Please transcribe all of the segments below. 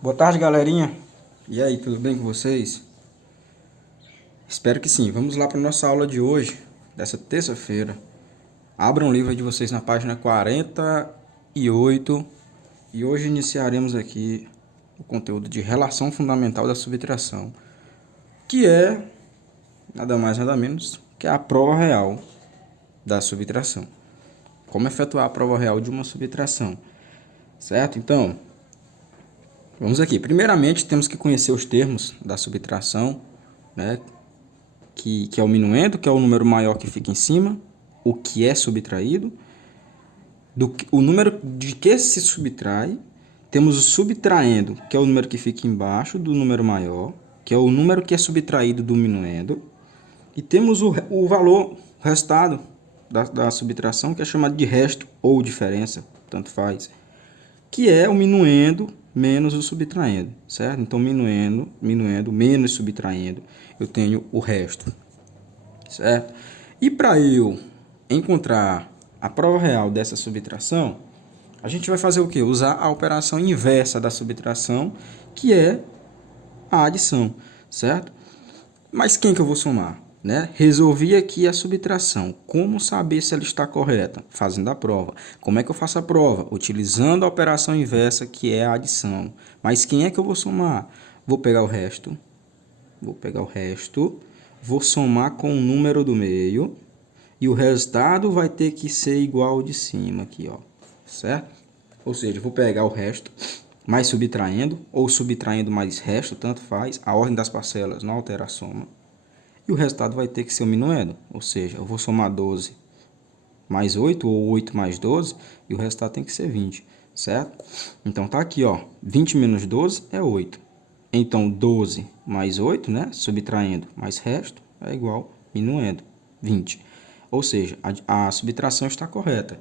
Boa tarde, galerinha. E aí, tudo bem com vocês? Espero que sim. Vamos lá para nossa aula de hoje, dessa terça-feira. Abram o livro de vocês na página 48 e hoje iniciaremos aqui o conteúdo de relação fundamental da subtração, que é nada mais nada menos que a prova real da subtração. Como efetuar a prova real de uma subtração, certo? Então, vamos aqui. Primeiramente, temos que conhecer os termos da subtração, né? Que é o minuendo, que é o número maior que fica em cima, o que é subtraído, o número de que se subtrai. Temos o subtraendo, que é o número que fica embaixo do número maior, que é o número que é subtraído do minuendo. E temos o valor, o resultado da subtração, que é chamado de resto ou diferença, tanto faz, que é o minuendo menos o subtraendo, certo? Então, minuendo menos subtraindo, eu tenho o resto, certo? E para eu encontrar a prova real dessa subtração, a gente vai fazer o quê? Usar a operação inversa da subtração, que é a adição, certo? Mas quem que eu vou somar? Né? Resolvi aqui a subtração. Como saber se ela está correta? Fazendo a prova. Como é que eu faço a prova? Utilizando a operação inversa, que é a adição. Mas quem é que eu vou somar? Vou pegar o resto. Vou somar com o número do meio. E o resultado vai ter que ser igual ao de cima aqui, ó. Certo? Ou seja, vou pegar o resto mais subtraindo, ou subtraindo mais resto, tanto faz. A ordem das parcelas não altera a soma. E o resultado vai ter que ser o minuendo. Ou seja, eu vou somar 12 mais 8, ou 8 mais 12, e o resultado tem que ser 20, certo? Então, tá aqui, ó, 20 menos 12 é 8. Então, 12 mais 8, né, subtraindo mais resto, é igual minuendo, 20. Ou seja, a subtração está correta.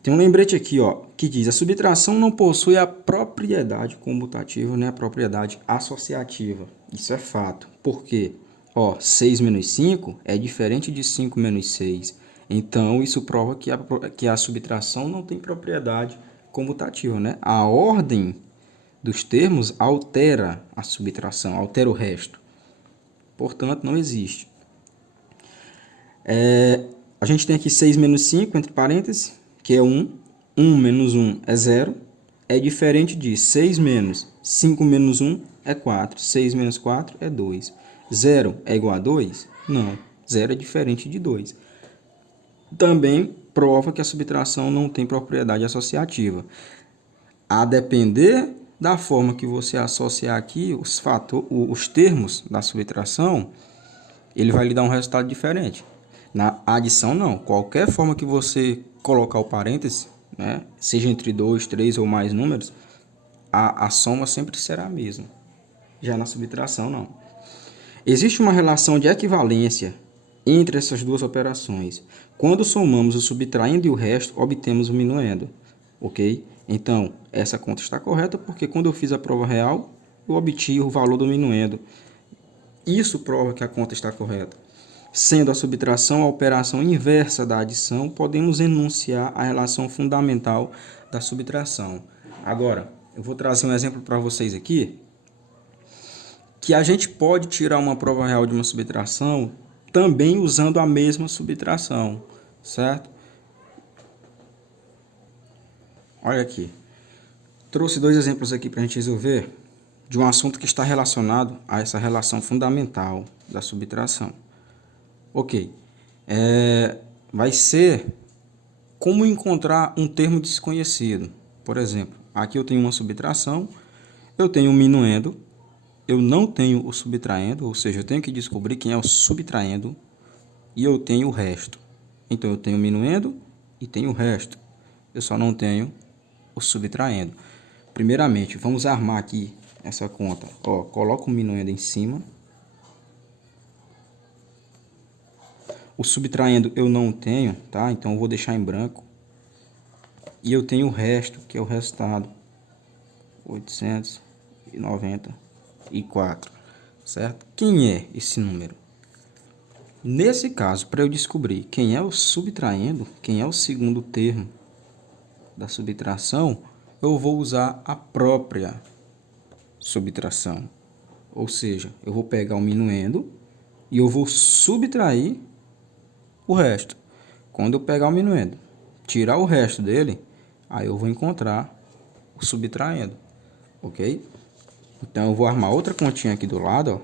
Tem um lembrete aqui, ó, que diz: a subtração não possui a propriedade comutativa, né, a propriedade associativa. Isso é fato. Por quê? Ó, 6 menos 5 é diferente de 5 menos 6. Então, isso prova que a subtração não tem propriedade comutativa, né? A ordem dos termos altera a subtração, altera o resto. Portanto, não existe. A gente tem aqui 6 menos 5, entre parênteses, que é 1. 1 menos 1 é 0. É diferente de 6 menos 5 menos 1 é 4. 6 menos 4 é 2. 0 é igual a 2? Não. 0 é diferente de 2. Também prova que a subtração não tem propriedade associativa. A depender da forma que você associar aqui os termos da subtração, ele vai lhe dar um resultado diferente. Na adição, não. Qualquer forma que você colocar o parêntese, né, seja entre 2, 3 ou mais números, a soma sempre será a mesma. Já na subtração, não. Existe uma relação de equivalência entre essas duas operações. Quando somamos o subtraindo e o resto, obtemos o minuendo. Ok? Então, essa conta está correta porque quando eu fiz a prova real, eu obtive o valor do minuendo. Isso prova que a conta está correta. Sendo a subtração a operação inversa da adição, podemos enunciar a relação fundamental da subtração. Agora, eu vou trazer um exemplo para vocês aqui, que a gente pode tirar uma prova real de uma subtração também usando a mesma subtração, certo? Olha aqui. Trouxe dois exemplos aqui para a gente resolver de um assunto que está relacionado a essa relação fundamental da subtração. Ok. Vai ser como encontrar um termo desconhecido. Por exemplo, aqui eu tenho uma subtração, eu tenho um minuendo, eu não tenho o subtraendo, ou seja, eu tenho que descobrir quem é o subtraendo, e eu tenho o resto. Então, eu tenho o minuendo e tenho o resto. Eu só não tenho o subtraendo. Primeiramente, vamos armar aqui essa conta. Ó, coloco o minuendo em cima. O subtraindo eu não tenho, tá? Então eu vou deixar em branco. E eu tenho o resto, que é o resultado. 894, certo? Quem é esse número? Nesse caso, para eu descobrir quem é o subtraendo, quem é o segundo termo da subtração, eu vou usar a própria subtração. Ou seja, eu vou pegar o minuendo e eu vou subtrair o resto. Quando eu pegar o minuendo, tirar o resto dele, aí eu vou encontrar o subtraindo, ok? Então eu vou armar outra continha aqui do lado, ó.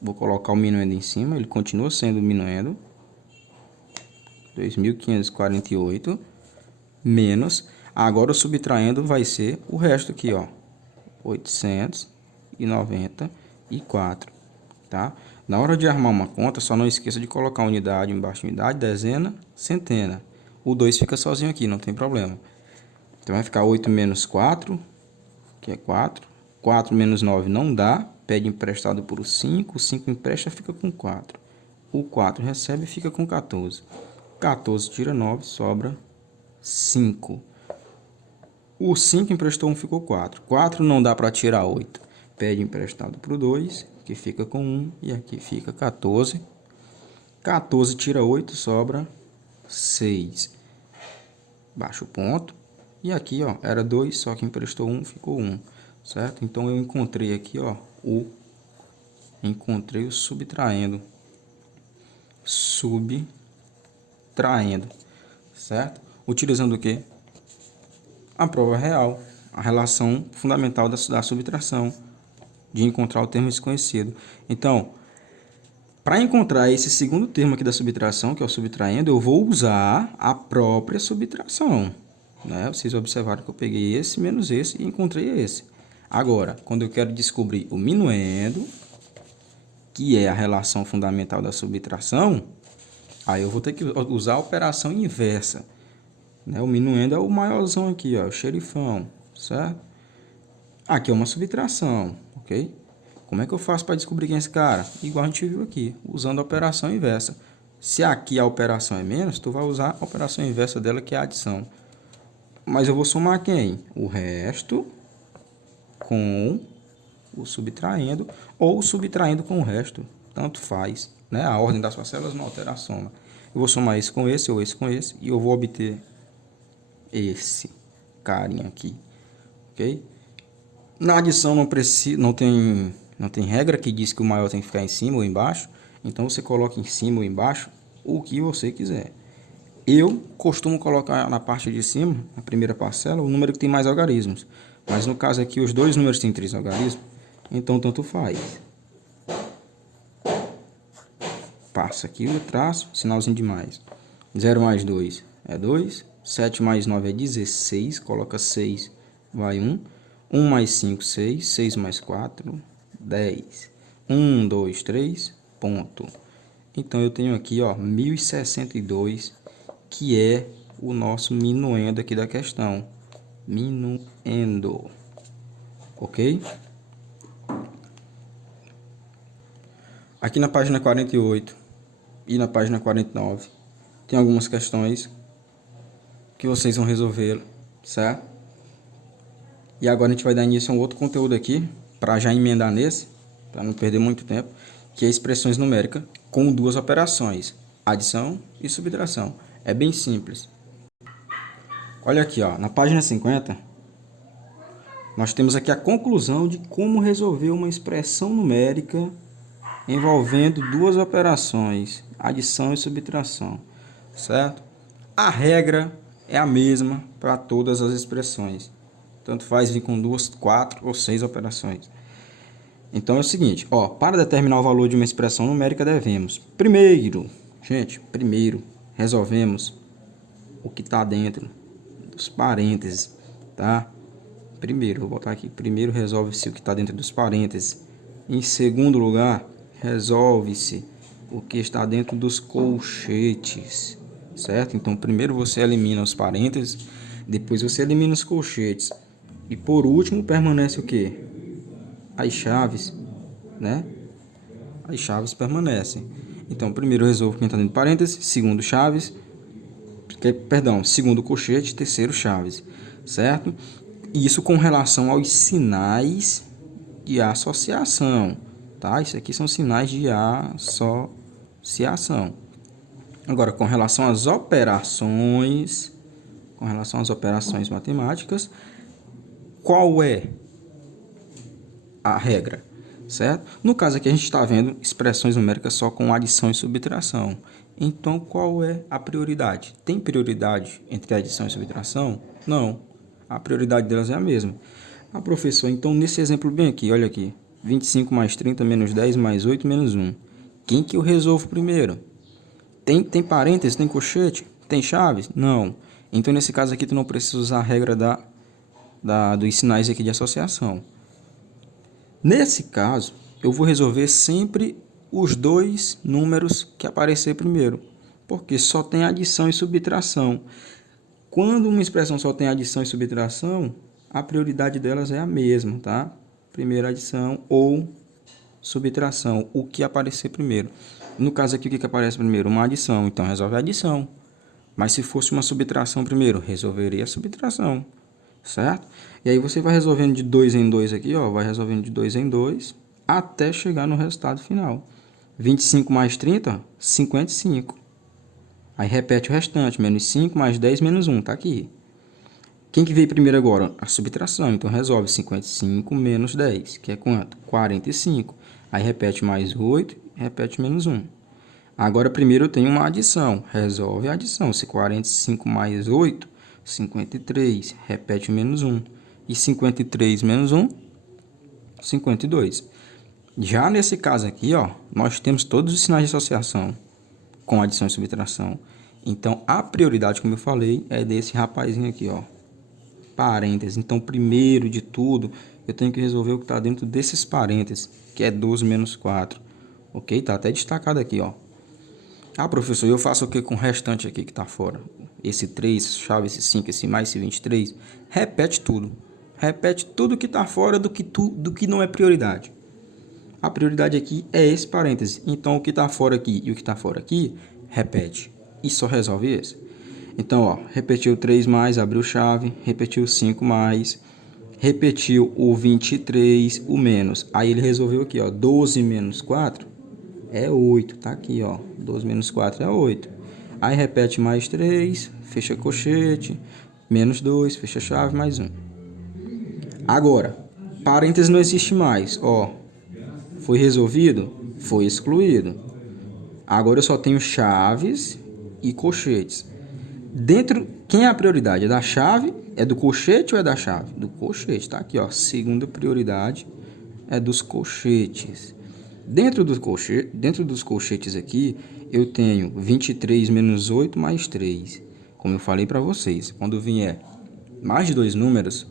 Vou colocar o minuendo em cima, ele continua sendo o minuendo. 2.548 menos, agora o subtraindo vai ser o resto aqui, ó, 894, tá? Na hora de armar uma conta, só não esqueça de colocar unidade embaixo de unidade, dezena, centena. O 2 fica sozinho aqui, não tem problema. Então vai ficar 8 menos 4, que é 4. 4 menos 9 não dá, pede emprestado por 5, o 5 empresta, fica com 4. O 4 recebe e fica com 14. 14 tira 9, sobra 5. O 5 emprestou 1, ficou 4. 4 não dá para tirar 8. Pede emprestado para o 2, que fica com 1. E aqui fica 14. 14 tira 8, sobra 6. Baixa o ponto. E aqui, ó, era 2, só que emprestou 1, ficou 1. Certo? Então, eu encontrei aqui, ó, encontrei o subtraindo. Subtraindo. Certo? Utilizando o quê? A prova real, a relação fundamental da subtração, de encontrar o termo desconhecido. Então, para encontrar esse segundo termo aqui da subtração, que é o subtraindo, eu vou usar a própria subtração, né? Vocês observaram que eu peguei esse menos esse e encontrei esse. Agora, quando eu quero descobrir o minuendo, que é a relação fundamental da subtração, aí eu vou ter que usar a operação inversa. O minuendo é o maiorzão aqui, ó, o xerifão, certo? Aqui é uma subtração, ok? Como é que eu faço para descobrir quem é esse cara? Igual a gente viu aqui, usando a operação inversa. Se aqui a operação é menos, tu vai usar a operação inversa dela, que é a adição. Mas eu vou somar quem? O resto com o subtraindo, ou subtraindo com o resto, tanto faz, né? A ordem das parcelas não altera a soma. Eu vou somar esse com esse, ou esse com esse, e eu vou obter esse carinha aqui, ok? Na adição não tem regra que diz que o maior tem que ficar em cima ou embaixo, então você coloca em cima ou embaixo o que você quiser. Eu costumo colocar na parte de cima, na primeira parcela, o número que tem mais algarismos, mas no caso aqui os dois números têm 3 algarismos, então tanto faz. Passa aqui o traço, sinalzinho de mais. 0 mais 2 é 2. 7 mais 9 é 16. Coloca 6, vai 1. 1 mais 5, 6. 6 mais 4, 10. 1, 2, 3, ponto. Então, eu tenho aqui, ó, 1062, que é o nosso minuendo aqui da questão. Minuendo. Ok? Aqui na página 48 e na página 49, tem algumas questões que vocês vão resolver, certo? E agora a gente vai dar início a um outro conteúdo aqui, para já emendar nesse, para não perder muito tempo, que é expressões numéricas com duas operações, adição e subtração. É bem simples. Olha aqui, ó, na página 50, nós temos aqui a conclusão de como resolver uma expressão numérica envolvendo duas operações, adição e subtração, certo? A regra é a mesma para todas as expressões. Tanto faz vir com 2, 4 ou 6 operações. Então é o seguinte, ó, para determinar o valor de uma expressão numérica devemos, primeiro resolvemos o que está dentro dos parênteses, tá? Primeiro, vou botar aqui, primeiro resolve-se o que está dentro dos parênteses. Em segundo lugar, resolve-se o que está dentro dos colchetes, certo? Então, primeiro você elimina os parênteses, depois você elimina os colchetes. E por último, permanece o quê? As chaves, né? As chaves permanecem. Então, primeiro resolvo quem está dentro de parênteses, segundo chaves, segundo colchete, terceiro chaves, certo? Isso com relação aos sinais de associação, tá? Isso aqui são sinais de associação. Agora, com relação às operações matemáticas, qual é a regra, certo? No caso aqui a gente está vendo expressões numéricas só com adição e subtração. Então, qual é a prioridade? Tem prioridade entre adição e subtração? Não. A prioridade delas é a mesma. Ah, professor, então nesse exemplo bem aqui, olha aqui. 25 mais 30 menos 10 mais 8 menos 1. Quem que eu resolvo primeiro? Tem parênteses? Tem colchete? Tem chaves? Não. Então, nesse caso aqui, tu não precisa usar a regra dos sinais aqui de associação. Nesse caso, eu vou resolver sempre os dois números que aparecer primeiro, porque só tem adição e subtração. Quando uma expressão só tem adição e subtração, a prioridade delas é a mesma, tá? Primeiro adição ou subtração, o que aparecer primeiro. No caso aqui, o que aparece primeiro? Uma adição, então resolve a adição. Mas se fosse uma subtração primeiro, resolveria a subtração, certo? E aí você vai resolvendo de 2 em 2 aqui, ó, vai resolvendo de 2 em 2 até chegar no resultado final. 25 mais 30, 55. Aí repete o restante, menos 5 mais 10 menos 1, tá aqui. Quem que veio primeiro agora? A subtração, então resolve 55 menos 10, que é quanto? 45. Aí repete mais 8, repete menos 1. Agora primeiro eu tenho uma adição, resolve a adição. Se 45 mais 8, 53, repete o menos 1. E 53 menos 1, 52. Já nesse caso aqui, ó, nós temos todos os sinais de associação com adição e subtração. Então, a prioridade, como eu falei, é desse rapazinho aqui, ó. Parênteses. Então, primeiro de tudo, eu tenho que resolver o que está dentro desses parênteses, que é 12 menos 4. Ok? Está até destacado aqui, ó. Ah, professor, eu faço o que com o restante aqui que está fora? Esse 3, chave, esse 5, esse mais, esse 23. Repete tudo. Repete tudo que está fora do que não é prioridade. A prioridade aqui é esse parêntese. Então, o que está fora aqui e o que está fora aqui, repete. E só resolve esse. Então, ó, repetiu 3 mais, abriu chave. Repetiu 5 mais. Repetiu o 23, o menos. Aí ele resolveu aqui, ó, 12 menos 4 é 8. Tá aqui, ó, 12 menos 4 é 8. Aí repete mais 3, fecha colchete. Menos 2, fecha chave, mais 1. Agora, parênteses não existe mais, ó. Foi resolvido? Foi excluído. Agora eu só tenho chaves e colchetes. Dentro, quem é a prioridade? É da chave? É do colchete ou é da chave? Do colchete, tá aqui, ó. Segunda prioridade é dos colchetes. Dentro dos colchetes aqui, eu tenho 23 menos 8 mais 3. Como eu falei para vocês, quando vier mais de dois números,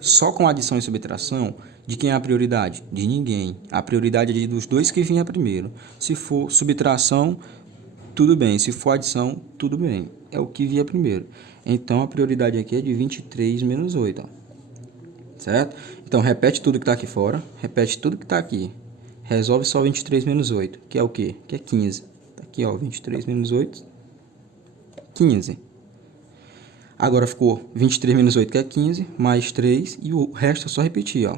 só com adição e subtração, de quem é a prioridade? De ninguém. A prioridade é dos dois que vinha primeiro. Se for subtração, tudo bem. Se for adição, tudo bem. É o que vinha primeiro. Então, a prioridade aqui é de 23 menos 8. Ó. Certo? Então, repete tudo que está aqui fora. Repete tudo que está aqui. Resolve só 23 menos 8. Que é o quê? Que é 15. Tá aqui, ó. 23 menos 8. 15. Agora ficou 23 menos 8, que é 15, mais 3, e o resto é só repetir, ó.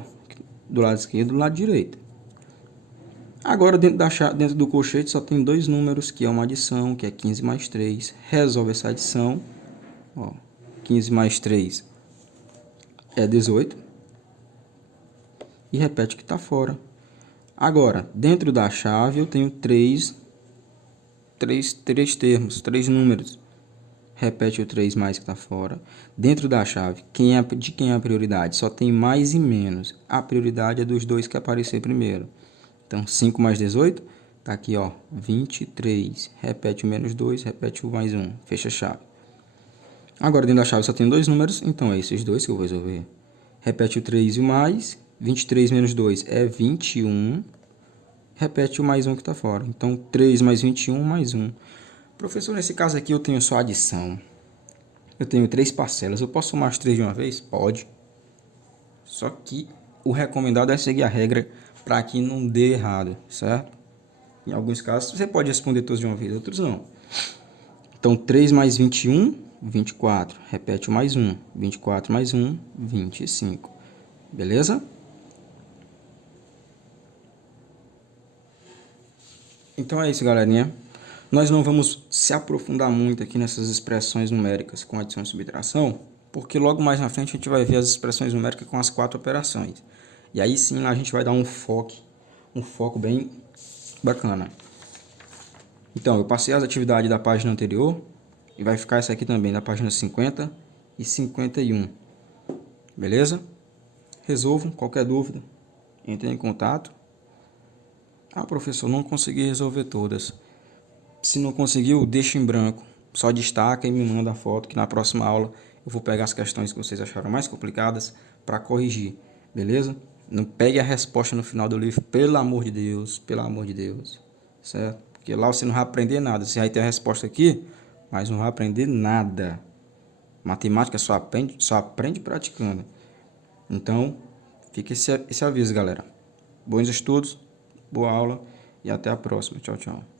Do lado esquerdo e do lado direito. Agora, dentro do colchete, só tem dois números, que é uma adição, que é 15 mais 3. Resolve essa adição. Ó, 15 mais 3 é 18. E repete o que está fora. Agora, dentro da chave, eu tenho três termos, três números. Repete o 3 mais que está fora. Dentro da chave, de quem é a prioridade? Só tem mais e menos. A prioridade é dos dois que aparecer primeiro. Então, 5 mais 18, tá aqui, ó, 23. Repete o menos 2, repete o mais 1. Fecha a chave. Agora, dentro da chave só tem dois números, então é esses dois que eu vou resolver. Repete o 3 e o mais. 23 menos 2 é 21. Repete o mais 1 que está fora. Então, 3 mais 21 mais 1. Professor, nesse caso aqui eu tenho só adição. Eu tenho 3 parcelas. Eu posso somar as 3 de uma vez? Pode. Só que o recomendado é seguir a regra para que não dê errado, certo? Em alguns casos você pode responder todos de uma vez, outros não. Então, 3 mais 21, 24. Repete o mais 1. 24 mais 1, 25. Beleza? Então é isso, galerinha. Nós não vamos se aprofundar muito aqui nessas expressões numéricas com adição e subtração, porque logo mais na frente a gente vai ver as expressões numéricas com as 4 operações. E aí sim lá a gente vai dar um foco bem bacana. Então, eu passei as atividades da página anterior e vai ficar essa aqui também, da página 50 e 51. Beleza? Resolvam qualquer dúvida, entre em contato. Ah, professor, não consegui resolver todas. Se não conseguiu, deixa em branco. Só destaca e me manda a foto que na próxima aula eu vou pegar as questões que vocês acharam mais complicadas para corrigir. Beleza? Não pegue a resposta no final do livro, pelo amor de Deus, pelo amor de Deus. Certo? Porque lá você não vai aprender nada. Você vai ter a resposta aqui, mas não vai aprender nada. Matemática só aprende praticando. Então, fica esse aviso, galera. Bons estudos, boa aula e até a próxima. Tchau, tchau.